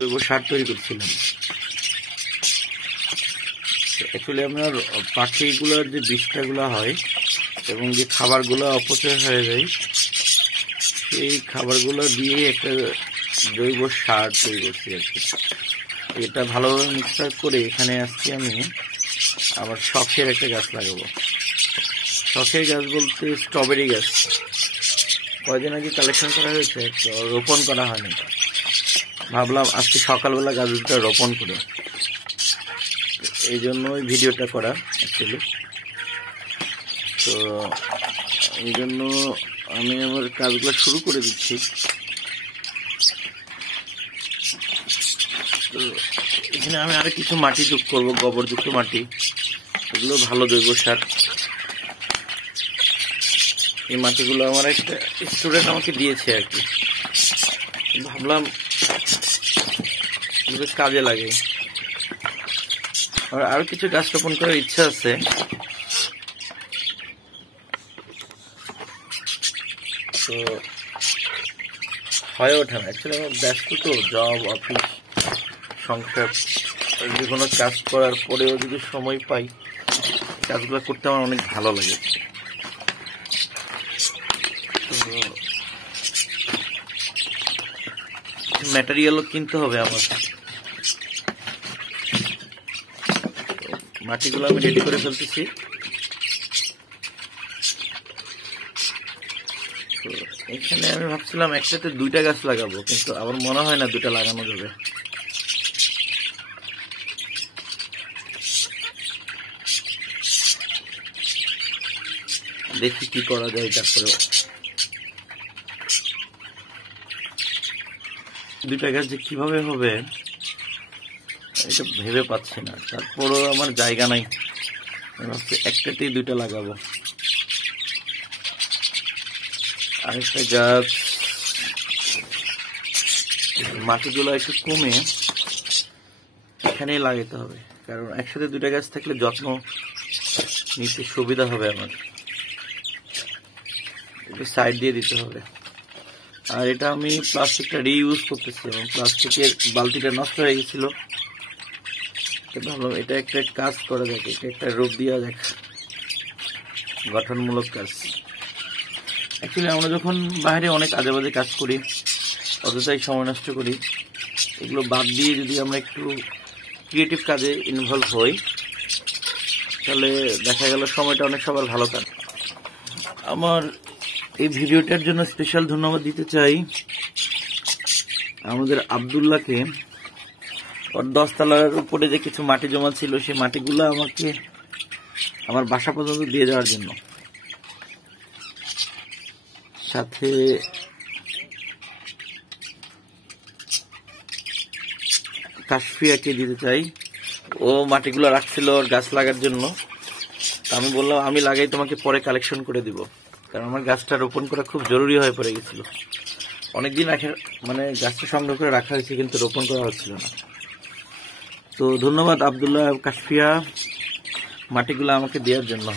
জৈব সার তৈরি করছিলাম। অ্যাকচুয়ালি আপনার পাখিগুলোর যে বিষ্ঠাগুলো হয় এবং যে খাবারগুলো অপচয় হয়ে যায় সেই খাবারগুলো দিয়ে একটা জৈব সার তৈরি করছি আর কি। এটা ভালোভাবে মিক্সার করে এখানে আজকে আমি আমার শখের একটা গাছ লাগাবো। শখের গাছ বলতে স্ট্রবেরি গাছ। কয়দিন আগে কালেকশন করা হয়েছে, রোপণ করা হয়নি। ভাবলাম আজকে সকালবেলা গাছ দুটো রোপণ করে, এই জন্যই ভিডিওটা করা অ্যাকচুয়ালি। তো এই জন্য আমি আমার কাজগুলো শুরু করে দিচ্ছি। তো এখানে আমি আরো কিছু মাটি যোগ করবো, গোবরযুক্ত মাটি, এগুলো ভালো জৈব সার। এই মাটিগুলো আমার একটা স্টুডেন্ট আমাকে দিয়েছে আর কি, ভাবলাম কাজে লাগে। আর আরো কিছু গাছ রোপণ করার ইচ্ছা আছে। তো হয়ে ওঠে না অ্যাকচুয়ালি, আমার ব্যস্ত তো, জব, অফিস, সংসার, যে কোনো কাজ করার পরেও যদি সময় পাই কাজগুলো করতে আমার অনেক ভালো লাগে। তো ম্যাটেরিয়ালও কিনতে হবে আমার। মাটিগুলো আমি রেডি করে ফেলতেছি। তো এখানে আমি ভাবছিলাম একসাথে দুইটা গাছ লাগাবো, কিন্তু আমার মনে হয় না দুইটা লাগানো যাবে। দেখি কি করা যায়। তারপরে দুইটা গাছ যে কিভাবে হবে এটা ভেবে পাচ্ছি না। তারপরও আমার জায়গা নাই, ভাবছি একটাতেই দুইটা লাগাবো। আরেকটা গাছ মাটিগুলো একটু কমে এখানেই লাগাতে হবে, কারণ একসাথে দুইটা গাছ থাকলে যত্ন নিতে সুবিধা হবে আমার। একটু সাইড দিয়ে দিতে হবে। আর এটা আমি প্লাস্টিকটা রিইউজ করতেছি, এবং প্লাস্টিকের বালতিটা নষ্ট হয়ে গেছিল। ভাবলাম এটা একটা কাজ করা যাক, এটা একটা রূপ দেওয়া যাক, গঠনমূলক কাজ। অ্যাকচুয়ালি আমরা যখন বাইরে অনেক আজে বাজে কাজ করি, অযথাই সময় নষ্ট করি, এগুলো বাদ দিয়ে যদি আমরা একটু ক্রিয়েটিভ কাজে ইনভলভ হই তাহলে দেখা গেল সময়টা অনেক সবার ভালো কাটে। আমার এই ভিডিওটার জন্য স্পেশাল ধন্যবাদ দিতে চাই আমাদের আব্দুল্লাহকে। ওর 10 তলার উপরে যে কিছু মাটি জমা ছিল সেই মাটিগুলো আমাকে আমার বাসা পর্যন্ত দিয়ে যাওয়ার জন্য। সাথে কাশফিয়াকে দিতে চাই, ও মাটিগুলো রাখছিল ওর গাছ লাগার জন্য। আমি বললাম আমি লাগাই, তোমাকে পরে কালেকশন করে দিব, কারণ আমার গাছটা রোপণ করা খুব জরুরি হয়ে পড়ে গেছিল। অনেকদিন মানে গাছটা সংগ্রহ করে রাখা হয়েছে, কিন্তু রোপণ করা হচ্ছিল না। তো ধন্যবাদ আব্দুল্লাহ, কাশফিয়া, মাটিগুলো আমাকে দেওয়ার জন্য।